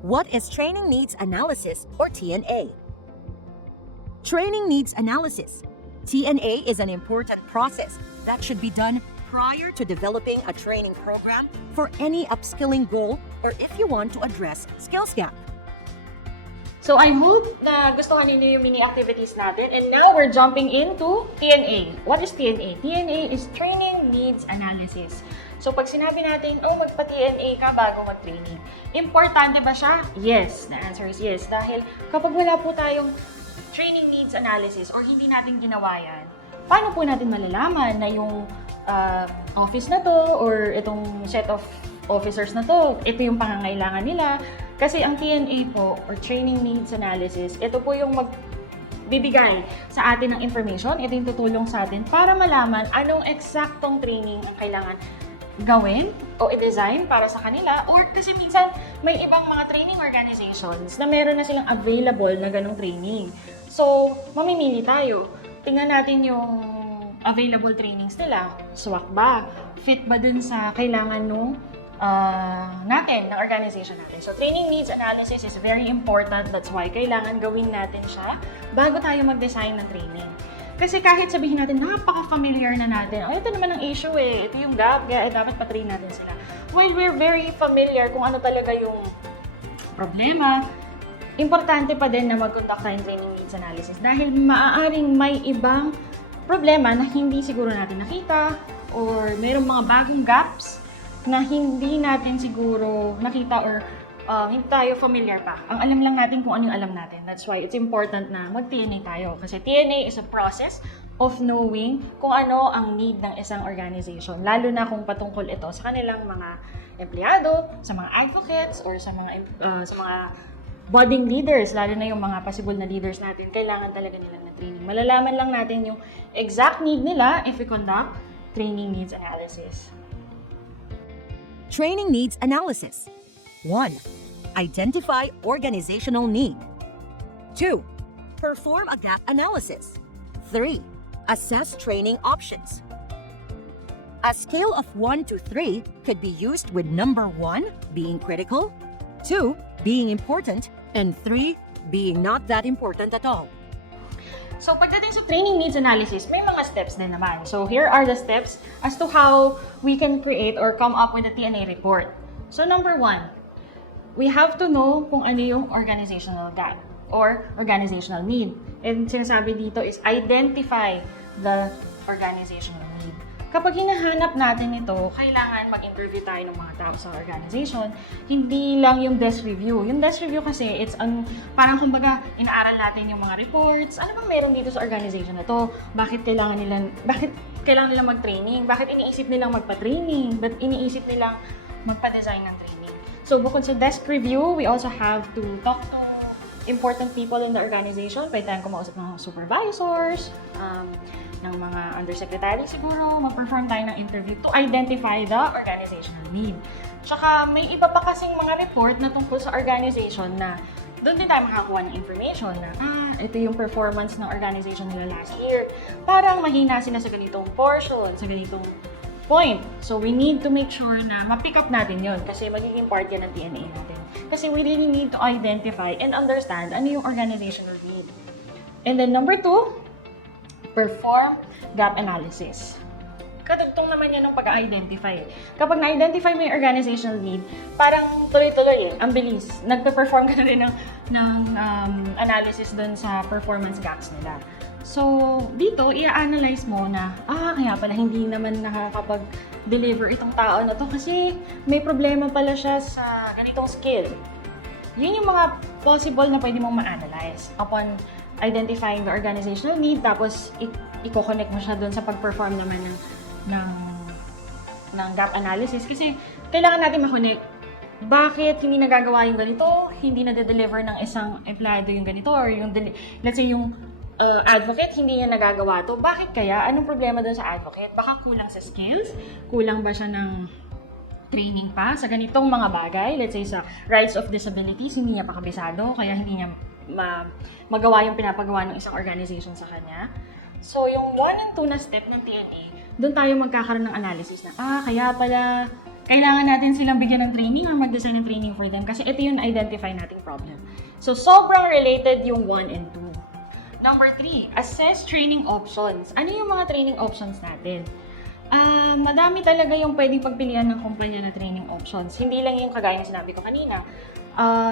What is Training Needs Analysis, or TNA? Training Needs Analysis. TNA is an important process that should be done prior to developing a training program for any upskilling goal or if you want to address skills gap. So I hope na gustuhan niyo yung mini activities natin, and now we're jumping into TNA. What is TNA? TNA is Training Needs Analysis. So pag sinabi natin, magpa-TNA ka bago mag-training, importante ba siya? Yes. The answer is yes. Dahil kapag wala po tayong Training Needs Analysis or hindi natin ginawa yan, paano po natin malalaman na yung office na to or itong set of officers na to, ito yung pangangailangan nila? Kasi ang TNA po, or Training Needs Analysis, ito po yung magbibigay sa atin ng information, ito yung tutulong sa atin para malaman anong eksaktong training ang kailangan gawin o i-design para sa kanila, or kasi minsan may ibang mga training organizations na meron na silang available na ganong training. So, mamimili tayo. Tingnan natin yung available trainings nila. Swak ba? Fit ba dun sa kailangan nung natin, ng organization natin. So, training needs analysis is very important. That's why kailangan gawin natin siya bago tayo mag-design ng training. Kasi kahit sabihin natin, napaka-familiar na natin, ito naman ang issue ito yung gap, kaya dapat pa-train natin sila. While we're very familiar kung ano talaga yung problema, importante pa din na mag-conduct tayo ng training needs analysis dahil maaaring may ibang problema na hindi siguro natin nakita or mayroong mga bagong gaps na hindi natin siguro nakita or hindi tayo familiar pa. Ang alam lang natin kung ano yung alam natin. That's why it's important na mag-TNA tayo. Kasi TNA is a process of knowing kung ano ang need ng isang organization. Lalo na kung patungkol ito sa kanilang mga empleyado, sa mga advocates, or sa mga budding leaders, lalo na yung mga possible na leaders natin, kailangan talaga nila ng training. Malalaman lang natin yung exact need nila if we conduct training needs analysis. Training Needs Analysis. 1. Identify organizational need. 2. Perform a gap analysis. 3. Assess training options. A scale of 1 to 3 could be used with number 1 being critical, 2 being important, and 3 being not that important at all. So, pagdating sa training needs analysis, may mga steps din naman. So, here are the steps as to how we can create or come up with a TNA report. So, number 1, we have to know kung ano yung organizational gap or organizational need. And sinasabi dito is identify the organizational need. Kapag hinahanap natin ito, kailangan mag-interview tayo ng mga tao sa organization. Hindi lang yung desk review. Yung desk review kasi, parang kumbaga, inaaral natin yung mga reports. Ano bang meron dito sa organization na to? Bakit kailangan nilang mag-training? Bakit iniisip nilang magpa-training? Ba't iniisip nilang magpa-design ng training? So, bukod sa desk review, we also have to talk to important people in the organization. Pwede tayong kumausap ng supervisors, ng mga undersecretary siguro, mag-perform tayo ng interview to identify the organizational need. Tsaka may iba pa kasing mga report na tungkol sa organization na doon din tayo makakuha ng information na, ito yung performance ng organization nila last year. Parang mahina sila sa ganitong portion, sa ganitong point. So, we need to make sure na ma-pick up natin yon kasi magiging part yan ng TNA natin. Kasi we really need to identify and understand ano yung organizational need. And then number 2, perform gap analysis. Kadugtong naman yan ng pag-identify. Kapag na-identify mo yung organizational need, parang tuloy-tuloy ang bilis. Nagpe-perform ka na rin ng analysis dun sa performance gaps nila. So, dito, i-analyze mo na, kaya pala hindi naman nakakapag-deliver itong tao na to kasi may problema pala siya sa ganitong skill. Yun yung mga possible na pwede mong ma-analyze upon identifying the organizational need, tapos i-connect mo siya doon sa pag-perform naman ng gap analysis. Kasi kailangan natin ma-connect. Bakit hindi nagagawa yung ganito? Hindi na-deliver ng isang empleyado yung ganito? Or yung, let's say, yung advocate, hindi niya nagagawa to. Bakit kaya? Anong problema doon sa advocate? Baka kulang sa skills? Kulang ba siya ng training pa sa ganitong mga bagay? Let's say sa rights of disabilities, hindi niya pa kabisado, kaya hindi niya magawa yung pinapagawa ng isang organization sa kanya. So, yung 1 and 2 na step ng TNA, doon tayo magkakaroon ng analysis na, kaya pala kailangan natin silang bigyan ng training or mag-design ng training for them kasi ito yung identify nating problem. So, sobrang related yung 1 and 2. Number 3, assess training options. Ano yung mga training options natin? Madami talaga yung pwedeng pagpilian ng kumpanya na training options. Hindi lang yung kagaya na sinabi ko kanina.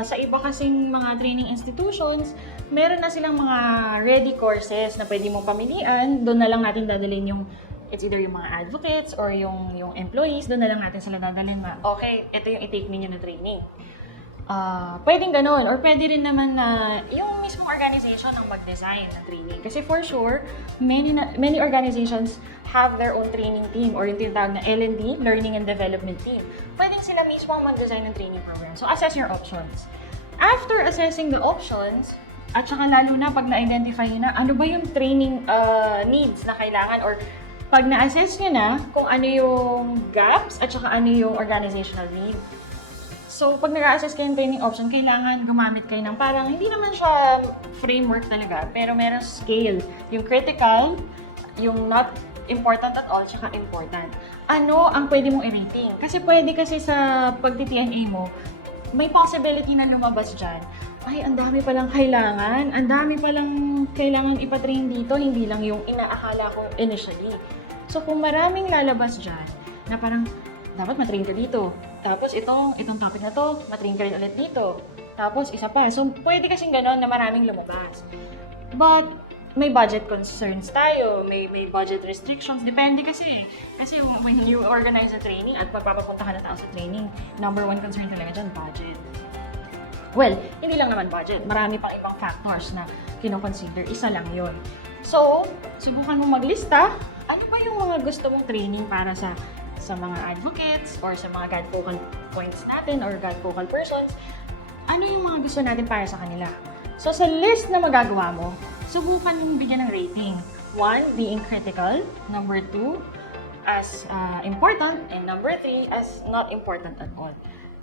Sa iba kasing mga training institutions, meron na silang mga ready courses na pwede mong pamilian. Doon na lang natin dadalhin yung, it's either yung mga advocates or yung employees, doon na lang natin sila dadalhin na, okay, ito yung i-take ninyo na training. Pwedeng ganun, or pwede rin naman na yung mismong organization ang mag-design ng training. Kasi for sure, many organizations have their own training team or yung tinatawag na L&D, Learning and Development Team. Pwedeng sila mismo ang mag-design ng training program. So, assess your options. After assessing the options, at saka lalo na pag na-identify nyo na ano ba yung training needs na kailangan or pag na-assess nyo na kung ano yung gaps at saka ano yung organizational need. So, pag nag-assess kayo ng training option, kailangan gumamit kayo ng parang, hindi naman siya framework talaga, pero meron scale. Yung critical, yung not important at all, tsaka important. Ano ang pwede mong i-rating? Kasi pwede kasi sa pag-TNA mo, may possibility na lumabas dyan. Ay, ang dami palang kailangan. Ang dami palang kailangan ipatrain dito, hindi lang yung inaakala ko initially. So, kung maraming lalabas dyan, na parang, dapat matrain ka dito. Tapos itong topic na to, matrain ka rin ulit dito. Tapos isa pa. So, pwede kasing ganon na maraming lumabas. But, may budget concerns tayo, may budget restrictions, depende kasi. Kasi when you organize a training at pagpapapunta ka ng tao sa training, number 1 concern talaga dyan, budget. Well, hindi lang naman budget. Marami pang ibang factors na kinoconsider. Isa lang yon. So, subukan mo maglista. Ano ba yung mga gusto mong training para sa mga advocates or sa mga God focal points natin or God focal persons? Ano yung mga gusto natin para sa kanila? So, sa list na magagawa mo, subukan mong bigyan ng rating. 1, being critical. Number 2, as important. And number 3, as not important at all.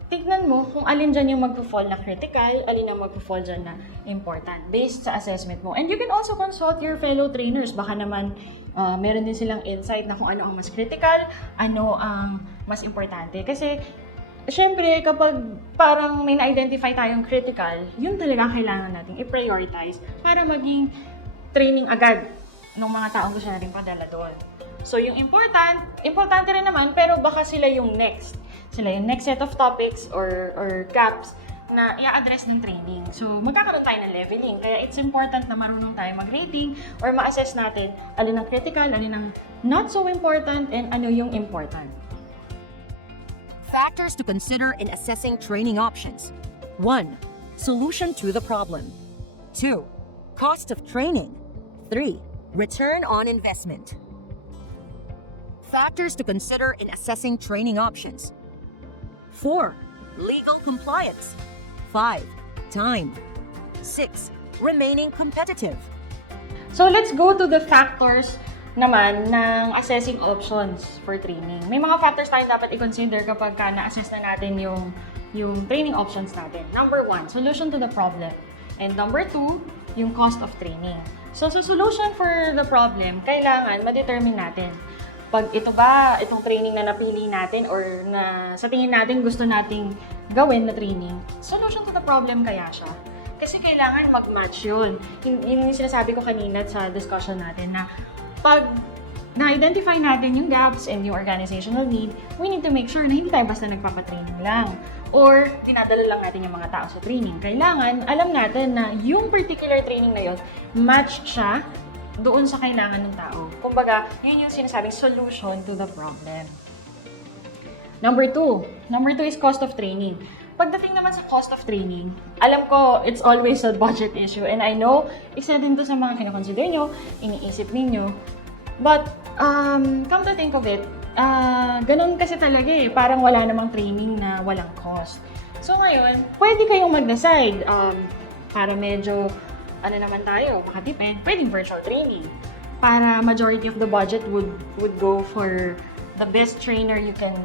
Tignan mo kung alin dyan yung magpo-fall na critical, alin ang magpo-fall dyan na important based sa assessment mo. And you can also consult your fellow trainers. Baka naman meron din silang insight na kung ano ang mas critical, ano ang mas importante. Kasi, syempre, kapag parang may na-identify tayong critical, yun talaga kailangan natin i-prioritize para maging training agad ng mga taong gusto natin padala doon. So, yung importante rin naman, pero baka sila yung next. Sila yung next set of topics or gaps na i-address ng training. So, magkakaroon tayo ng leveling. Kaya it's important na marunong tayo mag-rating or ma-assess natin alin ang critical, alin ang not so important, and ano yung important. Factors to consider in assessing training options. 1. Solution to the problem. 2. Cost of training. 3. Return on investment. Factors to consider in assessing training options. 4. Legal compliance. 5. Time. 6. Remaining competitive. So, let's go to the factors naman ng assessing options for training. May mga factors tayong dapat i-consider kapag na-assess na natin yung training options natin. Number 1, solution to the problem. And number 2, yung cost of training. So, sa solution for the problem, kailangan ma-determine natin pag itong training na napili natin or na sa tingin natin gusto nating gawin na training, solution to the problem kaya siya. Kasi kailangan mag-match yun. Yung sinasabi ko kanina sa discussion natin na pag na-identify natin yung gaps and yung organizational need, we need to make sure na hindi tayo basta nagpapatraining lang or dinadala lang natin yung mga tao sa training. Kailangan, alam natin na yung particular training na yun, match siya doon sa kailangan ng tao. Kumbaga, yun yung sinasabing solution to the problem. Number 2 is cost of training. Pagdating naman sa cost of training, alam ko, it's always a budget issue. And I know, isa din to sa mga kinakonsider nyo, iniisip ninyo. But, come to think of it, ganun kasi talaga eh. Parang wala namang training na walang cost. So ngayon, pwede kayong mag-decide para medyo naman tayo, makatipid, pwedeng virtual training. Para majority of the budget would go for the best trainer you can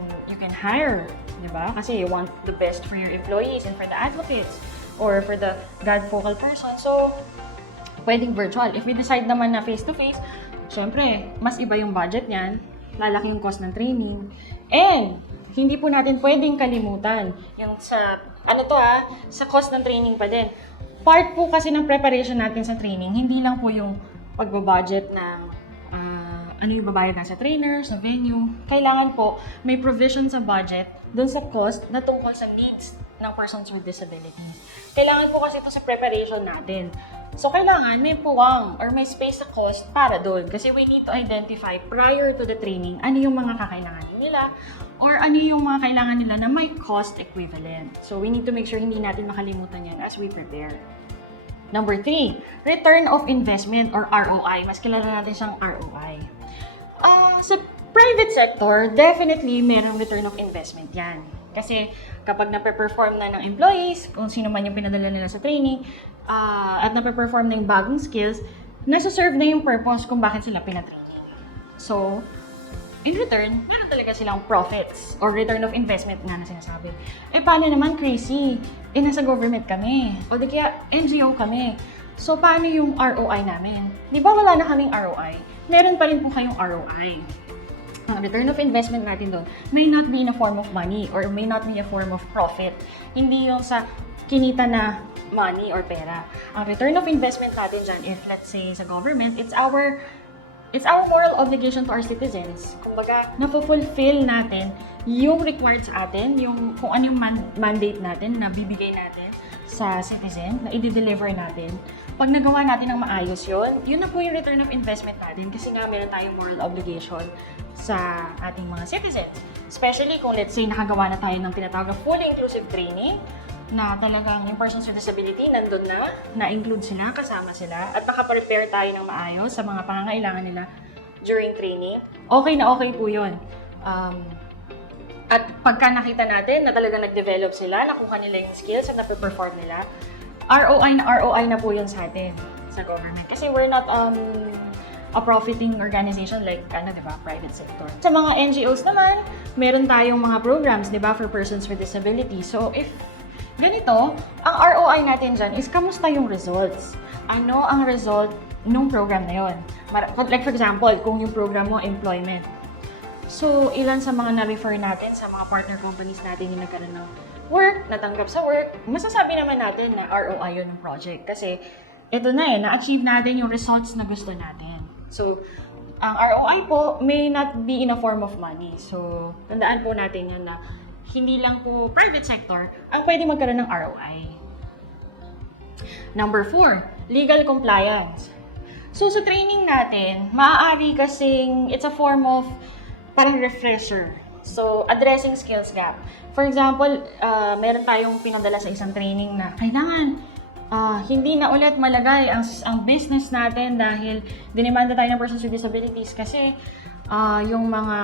hire, di ba? Kasi you want the best for your employees and for the advocates or for the God focal person. So, pwedeng virtual. If we decide naman na face-to-face, syempre, mas iba yung budget niyan, lalaki yung cost ng training. And, hindi po natin pwedeng kalimutan yung sa cost ng training pa din. Part po kasi ng preparation natin sa training, hindi lang po yung pagbabudget ng ano yung babayad na sa trainer, sa venue. Kailangan po may provision sa budget dun sa cost na tungkol sa needs ng persons with disabilities. Kailangan po kasi ito sa preparation natin. So, kailangan may puwang or may space sa cost para doon. Kasi we need to identify prior to the training ano yung mga kakailanganin nila or ano yung mga kailangan nila na may cost equivalent. So, we need to make sure hindi natin makalimutan yan as we prepare. Number 3, return of investment or ROI. Mas kilala natin siyang ROI. Sa private sector, definitely merong return of investment yan. Kasi kapag nape-perform na ng employees, kung sino man yung pinadala nila sa training, at nape-perform na yung bagong skills, nasa-serve na yung purpose kung bakit sila pinatraining. So, in return, meron talaga silang profits or return of investment nga na sinasabi. Paano naman, crazy? Nasa government kami. O di kaya NGO kami. So, paano yung ROI namin? Di ba wala na kaming ROI? Meron pa rin po kayong ROI. Ang return of investment natin doon may not be in a form of money or may not be a form of profit. Hindi yung sa kinita na money or pera. Ang return of investment natin dyan, if let's say sa government, it's our moral obligation to our citizens. Kumbaga, na-fulfill natin yung required sa atin, yung kung ano yung mandate natin na bibigay natin sa citizen, na i-deliver natin. Pag nagawa natin ng maayos yun na po yung return of investment natin kasi nga meron tayong moral obligation sa ating mga citizens. Especially kung let's say nakagawa na tayo ng tinatawag na fully inclusive training, na talagang yung persons with disability nandun na-include sila, kasama sila, at nakaprepare tayo ng maayos sa mga pangangailangan nila during training, okay na okay po yun. At pagka nakita natin na talagang nag-develop sila, nakuha nila yung skills at nape-perform nila, ROI na po yun sa atin, sa government. Kasi we're not a profiting organization like, diba, private sector. Sa mga NGOs naman, meron tayong mga programs, diba, for persons with disabilities. So, if ganito, ang ROI natin dyan is kamusta yung results? Ano ang result nung program na yun? Like for example, kung yung program mo, employment. So, ilan sa mga na-refer natin sa mga partner companies natin yung nagkaroon ng work, natanggap sa work, masasabi naman natin na ROI yun ng project. Kasi ito na-achieve natin yung results na gusto natin. So, ang ROI po may not be in a form of money. So, tandaan po natin yun na hindi lang po private sector ang pwede magkaroon ng ROI. Number 4, legal compliance. So, sa training natin, maaari kasing it's a form of parang refresher. So, addressing skills gap. For example, meron tayong pinadala sa isang training na kailangan hindi na ulit malagay ang business natin dahil dinemanda tayo ng persons with disabilities kasi yung mga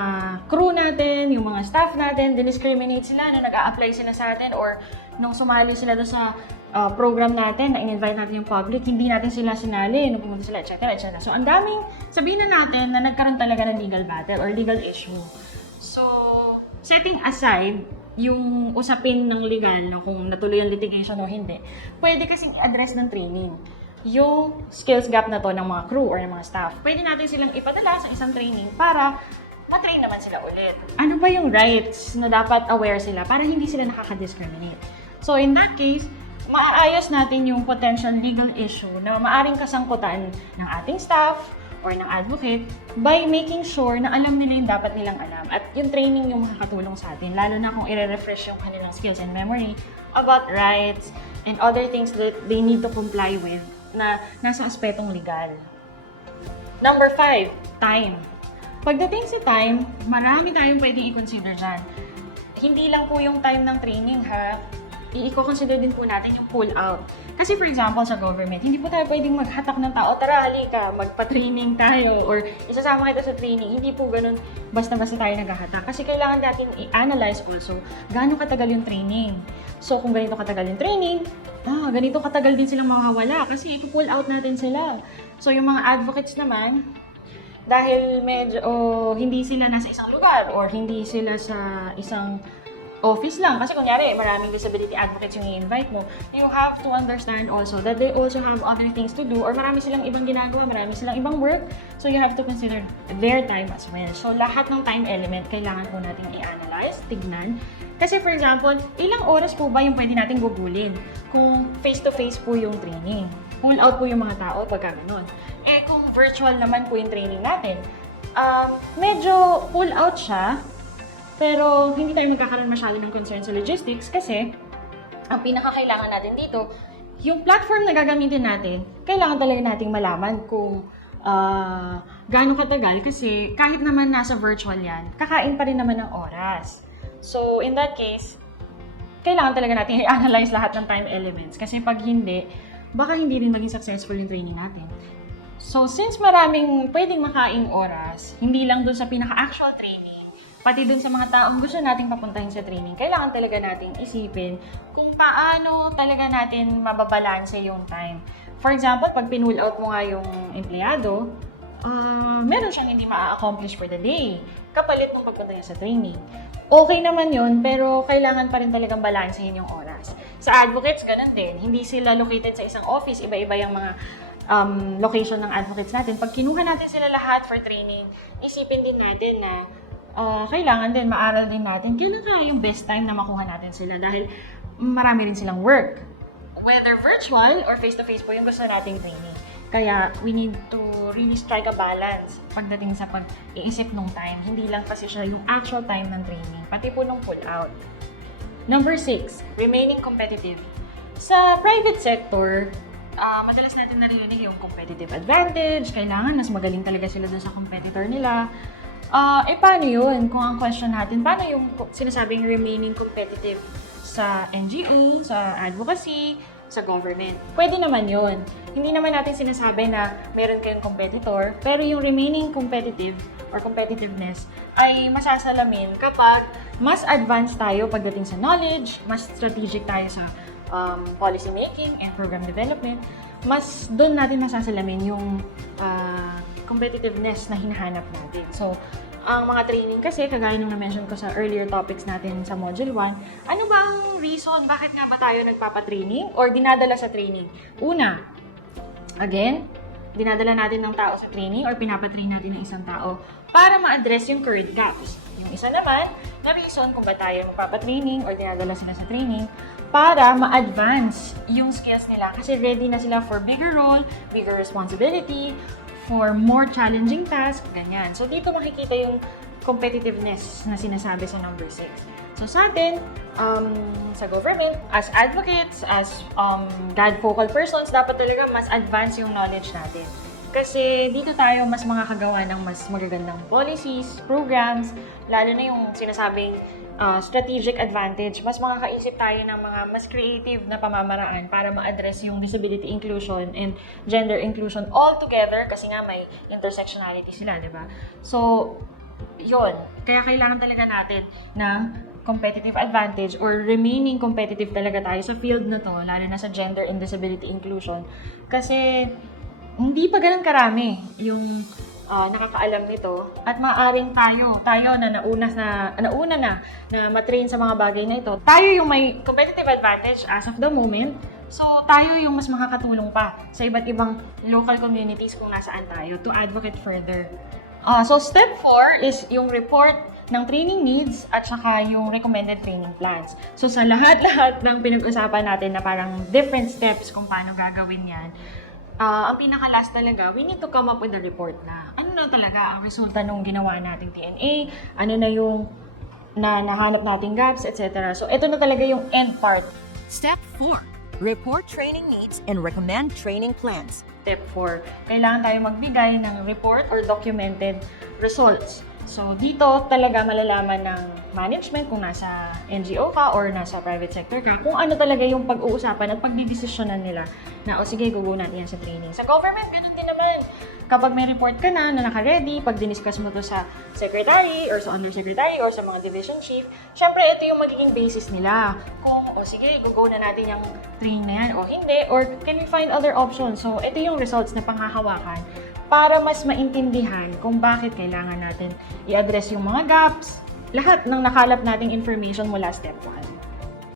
crew natin, yung mga staff natin, discriminate sila na nag-a-apply sila sa atin or nung sumali sila doon sa program natin na in-invite natin yung public, hindi natin sila sinali, nung pumunta sila, etc. etc. So, ang daming, sabihin na natin na nagkaroon talaga ng legal battle or legal issue. So, setting aside yung usapin ng legal na kung natuloy ang litigation o hindi, pwede kasing address ng training yung skills gap na to ng mga crew or ng mga staff. Pwede natin silang ipadala sa isang training para ma-train naman sila ulit. Ano ba yung rights na dapat aware sila para hindi sila nakaka-discriminate? So in that case, maaayos natin yung potential legal issue na maaring kasangkutan ng ating staff or ng advocate by making sure na alam nila yung dapat nilang alam. At yung training yung makakatulong sa atin, lalo na kung i-refresh yung kanilang skills and memory about rights and other things that they need to comply with na nasa aspetong legal. Number 5, time. Pagdating sa time, marami tayong pwedeng i-consider dyan. Hindi lang po yung time ng training, ha? I-consider din po natin yung pull out. Kasi for example, sa government, hindi po tayo pwedeng maghatak ng tao, tara, halika, magpa-training tayo, or isasama kita sa training. Hindi po ganun basta-basta tayo naghahatak. Kasi kailangan natin i-analyze also gaano katagal yung training. So, kung ganito katagal yung training, ganito katagal din silang mawawala kasi ipo-pull out natin sila. So, yung mga advocates naman, dahil medyo hindi sila nasa isang lugar or hindi sila sa isang office lang. Kasi kunyari, maraming disability advocates yung i-invite mo. You have to understand also that they also have other things to do or marami silang ibang ginagawa, marami silang ibang work. So you have to consider their time as well. So lahat ng time element, kailangan po natin i-analyze, tignan. Kasi for example, ilang oras po ba yung pwede natin gugulin kung face-to-face po yung training? Pull out po yung mga tao pagka ganun. Eh kung virtual naman po yung training natin, medyo pull out siya, pero hindi tayo magkakaroon masyado ng concern sa logistics kasi ang pinakakailangan natin dito, yung platform na gagamitin natin, kailangan talaga nating malaman kung gaano katagal kasi kahit naman nasa virtual yan, kakain pa rin naman ng oras. So, in that case, kailangan talaga natin i-analyze lahat ng time elements kasi pag hindi, baka hindi rin maging successful yung training natin. So, since maraming pwedeng makaing oras, hindi lang dun sa pinaka-actual training, pati dun sa mga taong gusto nating papuntahin sa training, kailangan talaga nating isipin kung paano talaga natin mababalanse yung time. For example, pag pinull out mo nga yung empleyado, meron siyang hindi ma-accomplish for the day. Kapalit mong pagpunta niya sa training. Okay naman yun, pero kailangan pa rin talagang balansehin yung oras. Sa advocates, ganun din. Hindi sila located sa isang office. Iba-iba yung mga location ng advocates natin. Pag kinuha natin sila lahat for training, isipin din natin na kailangan din, maaral din natin kailan kaya yung best time na makuha natin sila dahil marami rin silang work. Whether virtual or face-to-face po yung gusto nating training. Kaya we need to really strike a balance pagdating sa pag-iisip ng time. Hindi lang kasi siya yung actual time ng training, pati po nung pull-out. Number 6, remaining competitive. Sa private sector, madalas natin narinig yung competitive advantage, kailangan mas magaling talaga sila dun sa competitor nila. Paano yun? Kung ang question natin, paano yung sinasabing remaining competitive sa NGO, sa advocacy, sa government? Pwede naman yun. Hindi naman natin sinasabi na meron kayong competitor, pero yung remaining competitive or competitiveness ay masasalamin kapag mas advanced tayo pagdating sa knowledge, mas strategic tayo sa policy making and program development, mas doon natin masasalamin yung competitiveness na hinahanap natin. So, ang mga training kasi, kagaya nung na-mention ko sa earlier topics natin sa Module 1, ano ba ang reason? Bakit nga ba tayo nagpapatraining or dinadala sa training? Una, again, dinadala natin ng tao sa training or pinapatrain natin ng isang tao para ma-address yung current gaps. Yung isa naman, na reason kung ba tayo magpapatraining or dinadala sila sa training, para ma-advance yung skills nila kasi ready na sila for bigger role, bigger responsibility, for more challenging tasks, ganyan. So, dito makikita yung competitiveness na sinasabi sa number 6. So, sa atin, sa government, as advocates, as God-focal persons, dapat talaga mas advance yung knowledge natin. Kasi dito tayo mas makakagawa ng mas magagandang policies, programs, lalo na yung sinasabing strategic advantage, mas makakaisip tayo ng mga mas creative na pamamaraan para ma-address yung disability inclusion and gender inclusion all together kasi nga may intersectionality sila, di ba? So, yun. Kaya kailangan talaga natin ng competitive advantage or remaining competitive talaga tayo sa field na to, lalo na sa gender and disability inclusion. Kasi hindi pa ganun karami yung nakakaalam nito at maaaring tayo na nauna na matrain sa mga bagay na ito. Tayo yung may competitive advantage as of the moment. So, tayo yung mas makakatulong pa sa iba't ibang local communities kung nasaan tayo to advocate further. So, step 4 is yung report ng training needs at saka yung recommended training plans. So, sa lahat-lahat ng pinag-usapan natin na parang different steps kung paano gagawin yan, ang pinaka-last talaga, we need to come up with a report na ano na talaga ang resulta nung ginawa nating TNA, ano na yung nahanap nating gaps, etc. So, ito na talaga yung end part. Step 4. Report training needs and recommend training plans. Step 4. Kailangan tayo magbigay ng report or documented results. So, dito talaga malalaman ng management kung nasa NGO ka or nasa private sector ka, kung ano talaga yung pag-uusapan at pagdidesisyonan nila na, sige, gugo natin yan sa training. Sa government, ganun din naman. Kapag may report ka na naka-ready, pag diniscuss mo to sa secretary or sa undersecretary or sa mga division chief, syempre, ito yung magiging basis nila. Kung, sige, gugo na natin yung training na yan o hindi, or can we find other options? So, ito yung results na panghahawakan para mas maintindihan kung bakit kailangan natin i-address yung mga gaps, lahat ng nakalap nating information mula step 1.